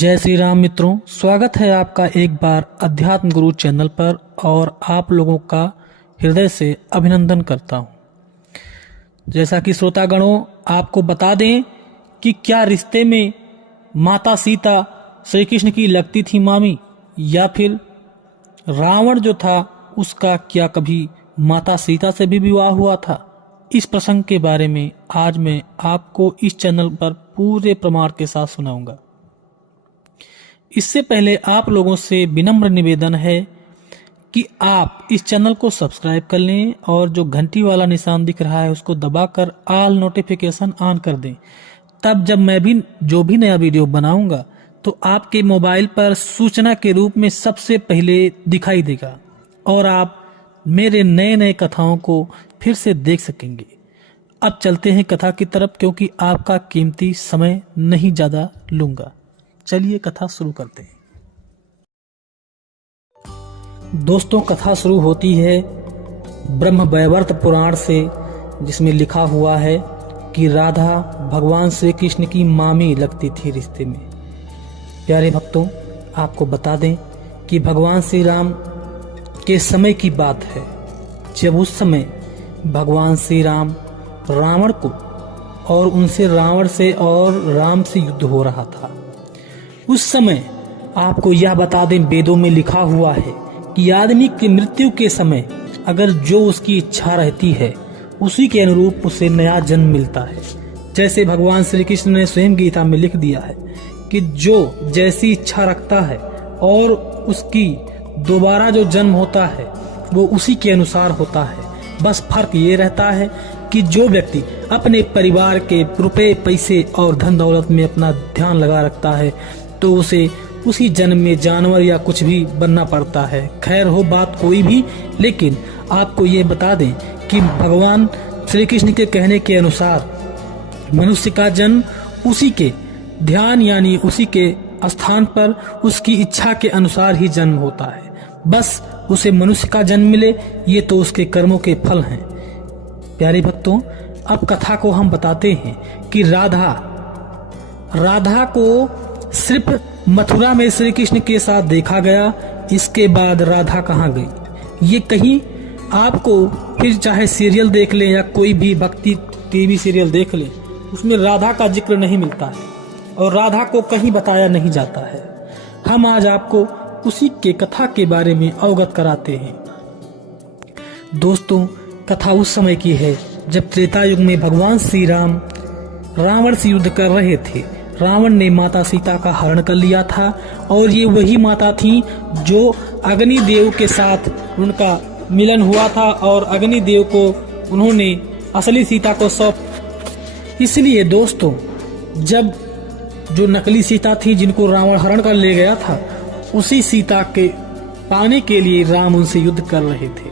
जय श्री राम मित्रों, स्वागत है आपका एक बार अध्यात्म गुरु चैनल पर और आप लोगों का हृदय से अभिनंदन करता हूं। जैसा कि श्रोतागणों आपको बता दें कि क्या रिश्ते में माता सीता श्री कृष्ण की लगती थी मामी, या फिर रावण जो था उसका क्या कभी माता सीता से भी विवाह हुआ था। इस प्रसंग के बारे में आज मैं आपको इस चैनल पर पूरे प्रमाण के साथ सुनाऊंगा। इससे पहले आप लोगों से विनम्र निवेदन है कि आप इस चैनल को सब्सक्राइब कर लें और जो घंटी वाला निशान दिख रहा है उसको दबाकर ऑल नोटिफिकेशन ऑन कर दें। तब जब मैं भी जो भी नया वीडियो बनाऊंगा तो आपके मोबाइल पर सूचना के रूप में सबसे पहले दिखाई देगा और आप मेरे नए नए कथाओं को फिर से देख सकेंगे। अब चलते हैं कथा की तरफ, क्योंकि आपका कीमती समय नहीं ज्यादा लूंगा। चलिए कथा शुरू करते हैं। दोस्तों, कथा शुरू होती है ब्रह्म वैवर्त पुराण से, जिसमें लिखा हुआ है कि राधा भगवान श्री कृष्ण की मामी लगती थी रिश्ते में। प्यारे भक्तों, आपको बता दें कि भगवान श्री राम के समय की बात है, जब उस समय भगवान श्री राम रावण को और उनसे रावण से और राम से युद्ध हो रहा था। उस समय आपको यह बता दें, वेदों में लिखा हुआ है कि आदमी की मृत्यु के समय अगर जो उसकी इच्छा रहती है उसी के अनुरूप उसे नया जन्म मिलता है। जैसे भगवान श्री कृष्ण ने स्वयं गीता में लिख दिया है कि जो जैसी इच्छा रखता है और उसकी दोबारा जो जन्म होता है वो उसी के अनुसार होता है। बस फर्क ये रहता है कि जो व्यक्ति अपने परिवार के रुपए पैसे और धन दौलत में अपना ध्यान लगा रखता है तो उसे उसी जन्म में जानवर या कुछ भी बनना पड़ता है। खैर हो बात कोई भी, लेकिन आपको ये बता दें कि भगवान श्री कृष्ण के कहने के अनुसार मनुष्य का जन्म उसी के ध्यान यानी उसी के स्थान पर उसकी इच्छा के अनुसार ही जन्म होता है। बस उसे मनुष्य का जन्म मिले, ये तो उसके कर्मों के फल हैं। प्यारे भक्तों, अब कथा को हम बताते हैं कि राधा को सिर्फ मथुरा में श्री कृष्ण के साथ देखा गया। इसके बाद राधा कहाँ गई, ये कहीं आपको फिर चाहे सीरियल देख लें या कोई भी भक्ति टीवी सीरियल देख लें, उसमें राधा का जिक्र नहीं मिलता है और राधा को कहीं बताया नहीं जाता है। हम आज आपको उसी के कथा के बारे में अवगत कराते हैं। दोस्तों, कथा उस समय की है जब त्रेता युग में भगवान श्री राम रावण से युद्ध कर रहे थे। रावण ने माता सीता का हरण कर लिया था और ये वही माता थी जो अग्निदेव के साथ उनका मिलन हुआ था और अग्निदेव को उन्होंने असली सीता को सौंप। इसलिए दोस्तों, जब जो नकली सीता थी जिनको रावण हरण कर ले गया था, उसी सीता के पाने के लिए राम उनसे युद्ध कर रहे थे।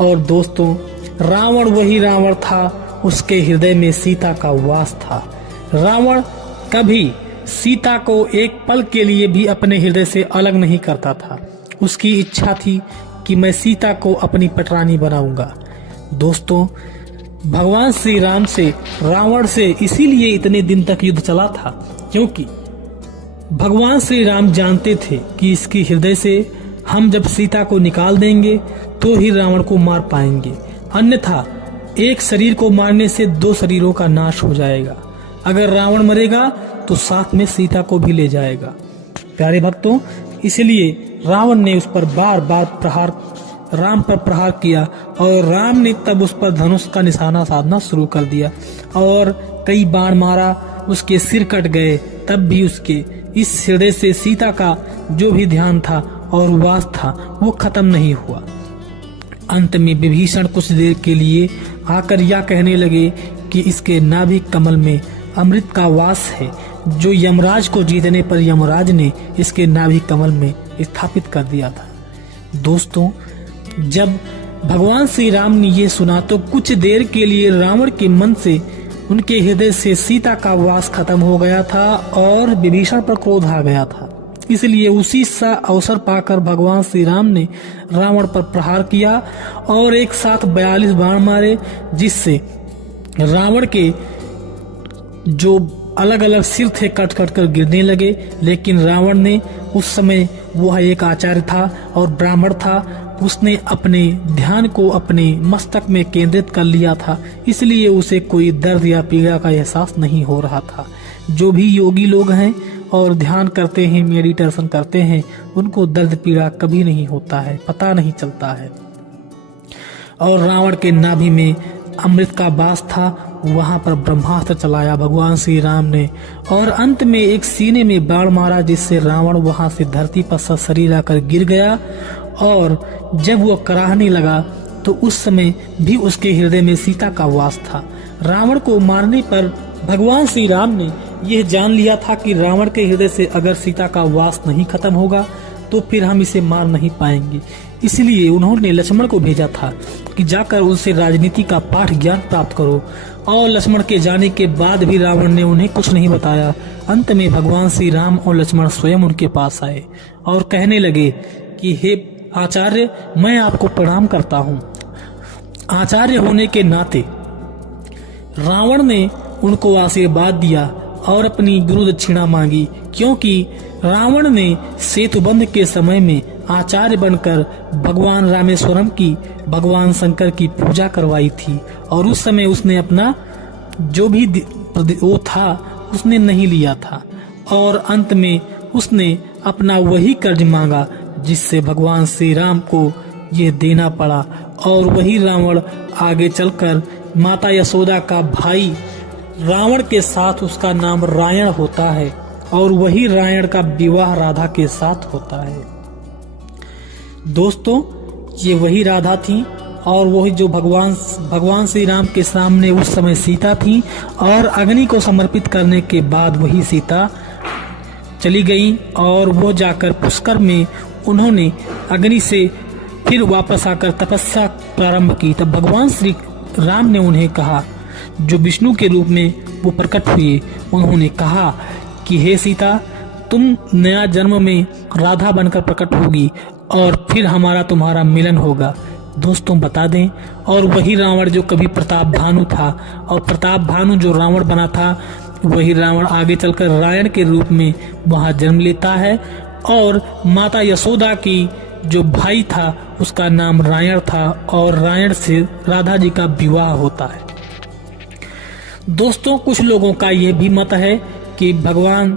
और दोस्तों, रावण वही रावण था, उसके हृदय में सीता का वास था। रावण कभी सीता को एक पल के लिए भी अपने हृदय से अलग नहीं करता था। उसकी इच्छा थी कि मैं सीता को अपनी पटरानी बनाऊंगा। दोस्तों, भगवान श्री राम से रावण से इसीलिए इतने दिन तक युद्ध चला था क्योंकि भगवान श्री राम जानते थे कि इसके हृदय से हम जब सीता को निकाल देंगे तो ही रावण को मार पाएंगे, अन्यथा एक शरीर को मारने से दो शरीरों का नाश हो जाएगा। अगर रावण मरेगा तो साथ में सीता को भी ले जाएगा। प्यारे भक्तों, इसलिए रावण ने उस पर बार बार राम पर प्रहार किया और राम ने तब उस पर धनुष का निशाना साधना शुरू कर दिया और कई बाण मारा, उसके सिर कट गए। तब भी उसके इस हृदय से सीता का जो भी ध्यान था और वास था वो खत्म नहीं हुआ। अंत में विभीषण कुछ देर के लिए आकर यह कहने लगे कि इसके नाभि कमल में अमृत का वास है, जो यमराज को जीतने पर यमराज ने इसके नाभि कमल में स्थापित कर दिया था। दोस्तों, जब भगवान श्री राम ने ये सुना तो कुछ देर के लिए रावण के मन से, उनके हृदय से सीता का वास खत्म हो गया था और विभीषण पर क्रोध आ गया था। इसलिए उसी सा अवसर पाकर भगवान श्री राम ने रावण पर प्रहार किया और एक साथ 42 बाण मारे, जिससे रावण के जो अलग अलग सिर थे कट कट कर गिरने लगे। लेकिन रावण ने, उस समय वह एक आचार्य था और ब्राह्मण था, उसने अपने ध्यान को अपने मस्तक में केंद्रित कर लिया था, इसलिए उसे कोई दर्द या पीड़ा का एहसास नहीं हो रहा था। जो भी योगी लोग हैं और ध्यान करते हैं, मेडिटेशन करते हैं, उनको दर्द पीड़ा कभी नहीं होता है, पता नहीं चलता है। और रावण के नाभि में अमृत का वास था, वहां पर ब्रह्मास्त्र चलाया भगवान श्री राम ने और अंत में एक सीने में बाण मारा, जिससे रावण वहां से धरती पर सशरीर आकर गिर गया। और जब वह कराहने लगा तो उस समय भी उसके हृदय में सीता का वास था। रावण को मारने पर भगवान श्री राम ने यह जान लिया था कि रावण के हृदय से अगर सीता का वास नहीं खत्म होगा तो फिर हम इसे मार नहीं पाएंगे। इसलिए उन्होंने लक्ष्मण को भेजा था कि जाकर उनसे राजनीति का पाठ ज्ञान प्राप्त करो। और लक्ष्मण के जाने के बाद भी रावण ने उन्हें कुछ नहीं बताया। अंत में भगवान श्री राम और लक्ष्मण स्वयं उनके पास आए और कहने लगे कि हे आचार्य, मैं आपको प्रणाम करता हूँ। आचार्य होने के नाते रावण ने उनको आशीर्वाद दिया और अपनी गुरु दक्षिणा मांगी, क्योंकि रावण ने सेतुबंध के समय में आचार्य बनकर भगवान रामेश्वरम की, भगवान शंकर की पूजा करवाई थी। और उस समय उसने अपना जो भी वो था उसने नहीं लिया था और अंत में उसने अपना वही कर्ज मांगा, जिससे भगवान श्री राम को ये देना पड़ा। और वही रावण आगे चलकर माता यशोदा का भाई रावण के साथ, उसका नाम रायण होता है और वही रायण का विवाह राधा के साथ होता है। दोस्तों, ये वही राधा थी और वही जो भगवान श्री राम के सामने उस समय सीता थी। और अग्नि को समर्पित करने के बाद वही सीता चली गई और वो जाकर पुष्कर में उन्होंने अग्नि से फिर वापस आकर तपस्या प्रारंभ की। तब भगवान श्री राम ने उन्हें कहा, जो विष्णु के रूप में वो प्रकट हुए, उन्होंने कहा कि हे सीता, तुम नया जन्म में राधा बनकर प्रकट होगी और फिर हमारा तुम्हारा मिलन होगा। दोस्तों बता दें, और वही रावण जो कभी प्रताप भानु था और प्रताप भानु जो रावण बना था, वही रावण आगे चलकर रायण के रूप में वहां जन्म लेता है और माता यशोदा की जो भाई था उसका नाम रायण था और रायण से राधा जी का विवाह होता है। दोस्तों, कुछ लोगों का यह भी मत है कि भगवान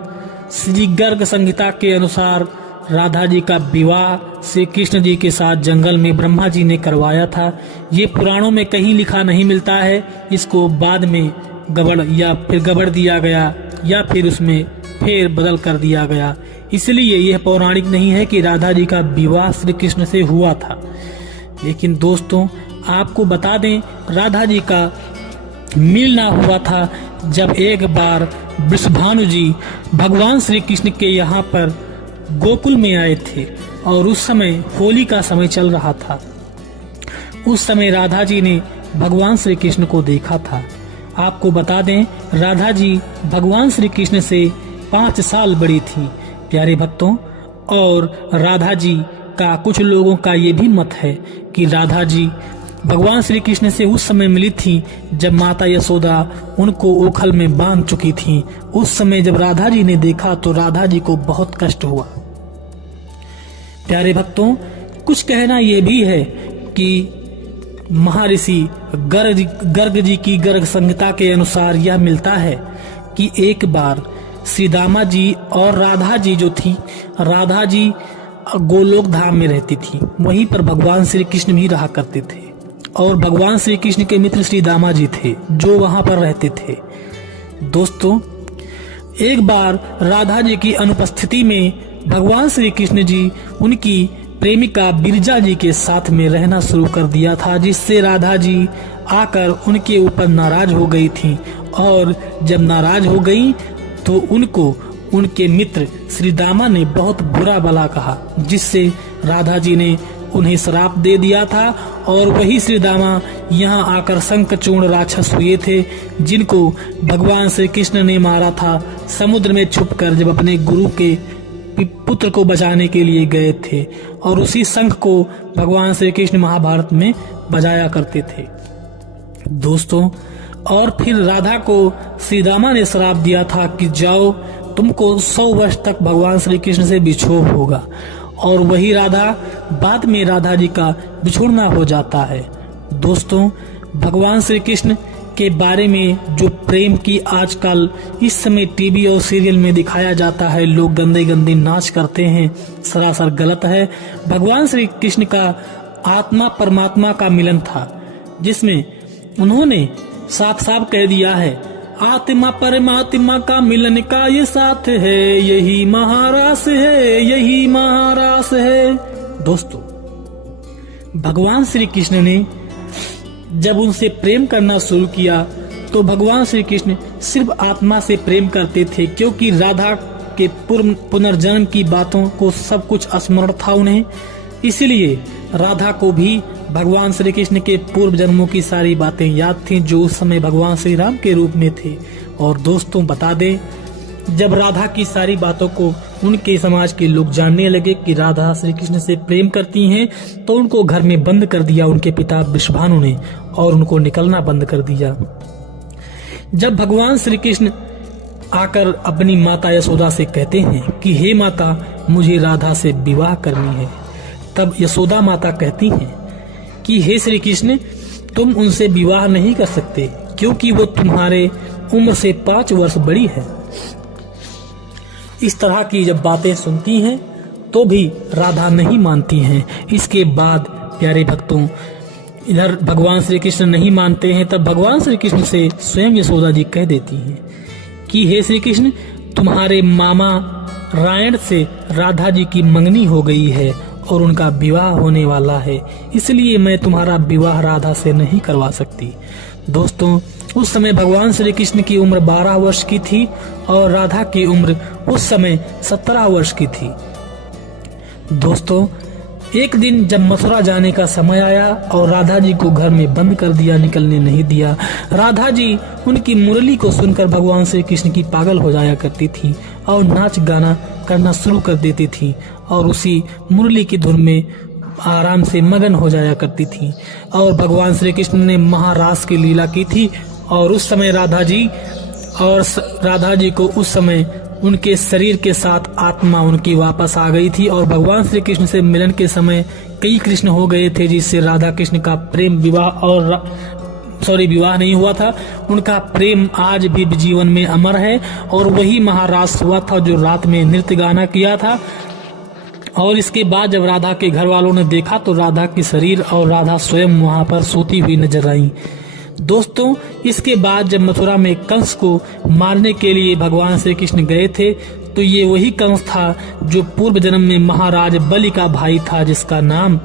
श्री गर्ग संहिता के अनुसार राधा जी का विवाह श्री कृष्ण जी के साथ जंगल में ब्रह्मा जी ने करवाया था। ये पुराणों में कहीं लिखा नहीं मिलता है, इसको बाद में गड़बड़ दिया गया या फिर उसमें फेर बदल कर दिया गया। इसलिए यह पौराणिक नहीं है कि राधा जी का विवाह श्री कृष्ण से हुआ था। लेकिन दोस्तों, आपको बता दें, राधा जी का मिलना हुआ था जब एक बार वृषभानु जी भगवान श्री कृष्ण के यहाँ पर गोकुल में आए थे और उस समय होली का समय चल रहा था। उस समय राधा जी ने भगवान श्री कृष्ण को देखा था। आपको बता दें, राधा जी भगवान श्री कृष्ण से 5 साल बड़ी थी प्यारे भक्तों। और राधा जी का कुछ लोगों का ये भी मत है कि राधा जी भगवान श्री कृष्ण से उस समय मिली थी जब माता यशोदा उनको ओखल में बांध चुकी थी। उस समय जब राधा जी ने देखा तो राधा जी को बहुत कष्ट हुआ। प्यारे भक्तों, कुछ कहना यह भी है कि महर्षि गर्ग जी की गर्ग संहिता के अनुसार यह मिलता है कि एक बार श्री दामा जी और राधा जी जो थी, राधा जी गोलोक धाम में रहती थी, वहीं पर भगवान श्री कृष्ण भी रहा करते थे और भगवान श्री कृष्ण के मित्र श्री दामा जी थे जो वहां पर रहते थे। दोस्तों, एक बार राधा जी की अनुपस्थिति में भगवान श्री कृष्ण जी उनकी प्रेमिका बिरजा जी के साथ में रहना शुरू कर दिया था, जिससे राधा जी आकर उनके ऊपर नाराज हो गई थी। और जब नाराज हो गई तो उनको उनके मित्र श्री दामा ने बहुत बुरा भला कहा, जिससे राधा जी ने उन्हें श्राप दे दिया था। और वही श्री दामा यहाँ आकर शंखचूर्ण राक्षस हुए थे, जिनको भगवान श्री कृष्ण ने मारा था समुद्र में छुपकर, जब अपने गुरु के पुत्र को बचाने के लिए गए थे। और उसी शंख को भगवान श्री कृष्ण महाभारत में बजाया करते थे। दोस्तों, और फिर राधा को श्री रामा ने श्राप दिया था कि जाओ, तुमको 100 वर्ष तक भगवान श्री कृष्ण से बिछोह होगा। और वही राधा बाद में राधा जी का बिछुड़ना हो जाता है। दोस्तों, भगवान श्री कृष्ण के बारे में जो प्रेम की आजकल इस समय टीवी और सीरियल में दिखाया जाता है, लोग गंदे गंदे नाच करते हैं, सरासर गलत है। भगवान श्री कृष्ण का आत्मा परमात्मा का मिलन था, जिसमें उन्होंने साफ साफ कह दिया है, आत्मा परमात्मा का मिलन का ये साथ है, यही महारास है, यही महारास है। दोस्तों, भगवान श्री कृष्ण ने जब उनसे प्रेम करना शुरू किया तो भगवान श्री कृष्ण सिर्फ आत्मा से प्रेम करते थे, क्योंकि राधा के पुनर्जन्म की बातों को सब कुछ स्मरण था उन्हें। इसलिए राधा को भी भगवान श्री कृष्ण के पूर्व जन्मों की सारी बातें याद थीं, जो उस समय भगवान श्री राम के रूप में थे। और दोस्तों, बता दें, जब राधा की सारी बातों को उनके समाज के लोग जानने लगे कि राधा श्री कृष्ण से प्रेम करती हैं, तो उनको घर में बंद कर दिया उनके पिता वृषभानु ने, और उनको निकलना बंद कर दिया। जब भगवान श्री कृष्ण आकर अपनी माता यशोदा से कहते हैं कि हे माता, मुझे राधा से विवाह करनी है, तब यशोदा माता कहती हैं कि हे श्री कृष्ण, तुम उनसे विवाह नहीं कर सकते, क्योंकि वो तुम्हारे उम्र से 5 वर्ष बड़ी है। इस तरह की जब बातें सुनती हैं तो भी राधा नहीं मानती हैं। इसके बाद प्यारे भक्तों, इधर भगवान श्री कृष्ण नहीं मानते हैं, तब भगवान श्री कृष्ण से स्वयं यशोदा जी कह देती हैं कि हे श्री कृष्ण, तुम्हारे मामा रायण से राधा जी की मंगनी हो गई है और उनका विवाह होने वाला है, इसलिए मैं तुम्हारा विवाह राधा से नहीं करवा सकती। दोस्तों, उस समय भगवान श्री कृष्ण की उम्र 12 वर्ष की थी और राधा की उम्र उस समय 17 वर्ष की थी। दोस्तों, एक दिन जब मथुरा जाने का समय आया और राधा जी को घर में बंद कर दिया, निकलने नहीं दिया। राधा जी उनकी मुरली को सुनकर भगवान श्री कृष्ण की पागल हो जाया करती थी और नाच गाना करना शुरू कर देती थी और उसी मुरली की धुन में आराम से मगन हो जाया करती थी। और भगवान श्री कृष्ण ने महारास की लीला की थी और उस समय राधा जी को उस समय उनके शरीर के साथ आत्मा उनकी वापस आ गई थी और भगवान श्री कृष्ण से मिलन के समय कई कृष्ण हो गए थे, जिससे राधा कृष्ण का प्रेम विवाह नहीं हुआ था। उनका प्रेम आज भी जीवन में अमर है और वही महारास हुआ था जो रात में नृत्य गाना किया था। और इसके बाद जब राधा के घर वालों ने देखा तो राधा की शरीर और राधा स्वयं वहां पर सोती हुई नजर आई। दोस्तों, इसके बाद जब मथुरा में कंस को मारने के लिए भगवान श्री कृष्ण गए थे, तो ये वही कंस था जो पूर्व जन्म में महाराज बलि का भाई था, जिसका नाम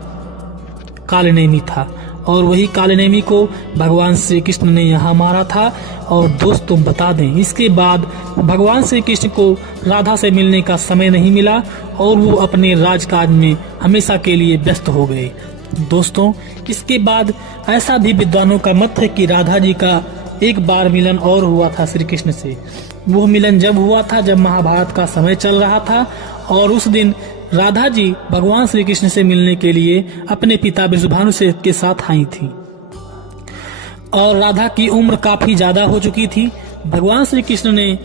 कालनेमी था। और वही कालनेमी को भगवान श्री कृष्ण ने यहाँ मारा था। और दोस्तों, बता दें, इसके बाद भगवान श्री कृष्ण को राधा से मिलने का समय नहीं मिला और वो अपने राजकाज में हमेशा के लिए व्यस्त हो गए। दोस्तों, इसके बाद ऐसा भी विद्वानों का मत है कि राधा जी का एक बार मिलन और हुआ था श्री कृष्ण से। वो मिलन जब हुआ था जब महाभारत का समय चल रहा था और उस दिन राधा जी भगवान श्री कृष्ण से मिलने के लिए अपने पिता वृषभानु से के साथ आई थी और राधा की उम्र काफी ज्यादा हो चुकी थी। भगवान श्री कृष्ण ने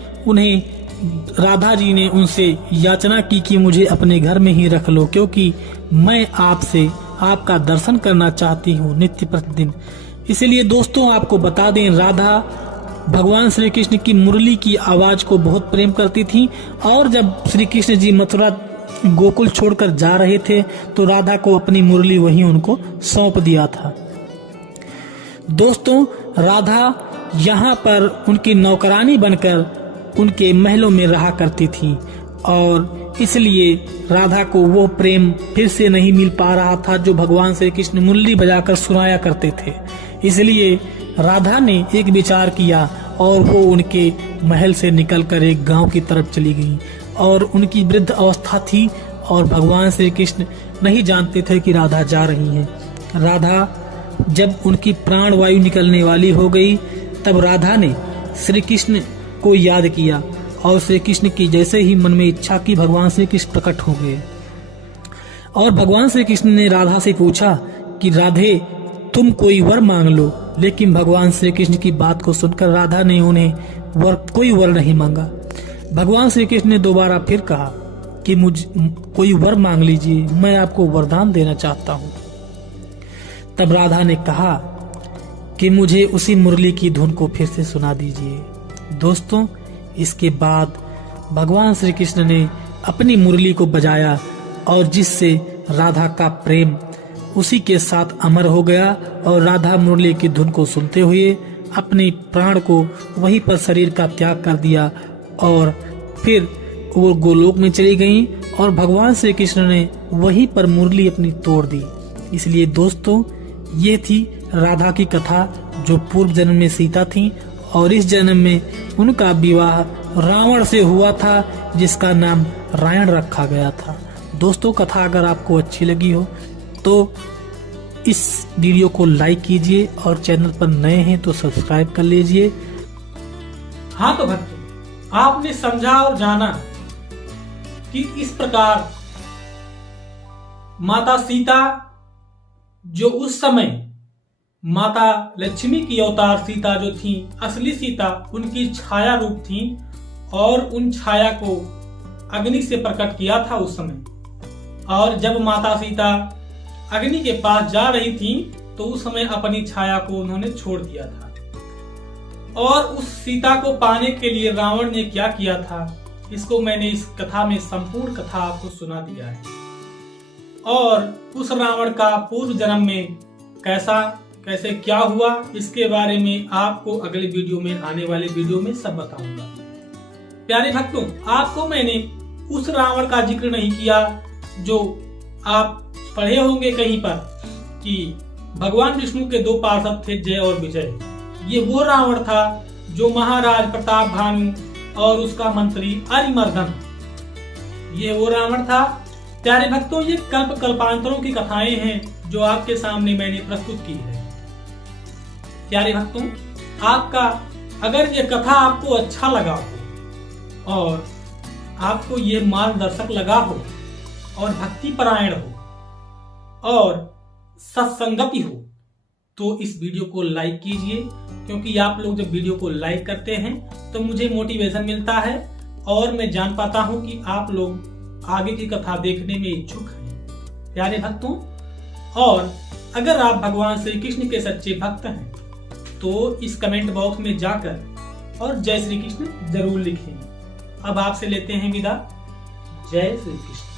राधा जी ने उनसे याचना की कि मुझे अपने घर में ही रख लो, क्योंकि मैं आपका दर्शन करना चाहती हूँ नित्य प्रतिदिन। इसलिए दोस्तों, आपको बता दें, राधा भगवान श्री कृष्ण की मुरली की आवाज को बहुत प्रेम करती थी और जब श्री कृष्ण जी मथुरा गोकुल छोड़कर जा रहे थे तो राधा को अपनी मुरली वहीं उनको सौंप दिया था। दोस्तों, राधा यहाँ पर उनकी नौकरानी बनकर उनके महलों में रहा करती थी और इसलिए राधा को वो प्रेम फिर से नहीं मिल पा रहा था जो भगवान श्री कृष्ण मुरली बजाकर सुनाया करते थे। इसलिए राधा ने एक विचार किया और वो उनके महल से निकलकर एक गांव की तरफ चली गई और उनकी वृद्ध अवस्था थी और भगवान श्री कृष्ण नहीं जानते थे कि राधा जा रही हैं। राधा जब उनकी प्राण वायु निकलने वाली हो गई तब राधा ने श्री कृष्ण को याद किया और श्री कृष्ण की जैसे ही मन में इच्छा की भगवान श्री कृष्ण प्रकट हो गए और भगवान श्री कृष्ण ने राधा से पूछा कि राधे, तुम कोई वर मांग लो। लेकिन भगवान श्री कृष्ण की बात को सुनकर राधा ने उन्हें कोई वर नहीं मांगा। भगवान श्री कृष्ण ने दोबारा फिर कहा कि कोई वर मांग लीजिए, मैं आपको वरदान देना चाहता हूँ। तब राधा ने कहा कि मुझे उसी मुरली की धुन को फिर से सुना दीजिए। दोस्तों, इसके बाद भगवान श्री कृष्ण ने अपनी मुरली को बजाया और जिससे राधा का प्रेम उसी के साथ अमर हो गया और राधा मुरली की धुन को सुनते हुए अपने प्राण को वहीं पर शरीर का त्याग कर दिया और फिर वो गोलोक में चली गईं और भगवान श्री कृष्ण ने वहीं पर मुरली अपनी तोड़ दी। इसलिए दोस्तों, ये थी राधा की कथा जो पूर्व जन्म में सीता थी और इस जन्म में उनका विवाह रावण से हुआ था जिसका नाम रायण रखा गया था। दोस्तों, कथा अगर आपको अच्छी लगी हो तो इस वीडियो को लाइक कीजिए और चैनल पर नए हैं तो सब्सक्राइब कर लीजिए। हाँ तो भक्तों, आपने समझा और जाना कि इस प्रकार माता सीता जो उस समय माता लक्ष्मी की अवतार सीता जो थी, असली सीता उनकी छाया रूप थी और उन छाया को अग्नि से प्रकट किया था उस समय। और जब माता सीता अग्नि के पास जा रही थी तो उस समय अपनी छाया को उन्होंने छोड़ दिया था। और उस सीता को पाने के लिए रावण ने क्या किया था, इसको मैंने इस कथा में संपूर्ण कथा आपको सुना दिया है। और उस रावण का पूर्व जन्म में कैसे क्या हुआ, इसके बारे में आपको अगले वीडियो में, आने वाले वीडियो में सब बताऊंगा। प्यारे भक्तों, आपको मैंने उस रावण का जिक्र नहीं किया जो आप पढ़े होंगे कहीं पर कि भगवान विष्णु के 2 पार्षद थे, जय और विजय। ये वो रावण था जो महाराज प्रताप भानु और उसका मंत्री अरिमर्दन, ये वो रावण था। प्यारे भक्तों, ये कल्पांतरों की कथाएं हैं जो आपके सामने मैंने प्रस्तुत की है। प्यारे भक्तों, आपका अगर ये कथा आपको अच्छा लगा हो और आपको ये मार्गदर्शक लगा हो और भक्ति परायण हो और सत्संगति हो तो इस वीडियो को लाइक कीजिए, क्योंकि आप लोग जब वीडियो को लाइक करते हैं तो मुझे मोटिवेशन मिलता है और मैं जान पाता हूं कि आप लोग आगे की कथा देखने में इच्छुक हैं। प्यारे भक्तों, और अगर आप भगवान श्री कृष्ण के सच्चे भक्त हैं तो इस कमेंट बॉक्स में जाकर और जय श्री कृष्ण जरूर लिखें। अब आपसे लेते हैं विदा। जय श्री कृष्ण।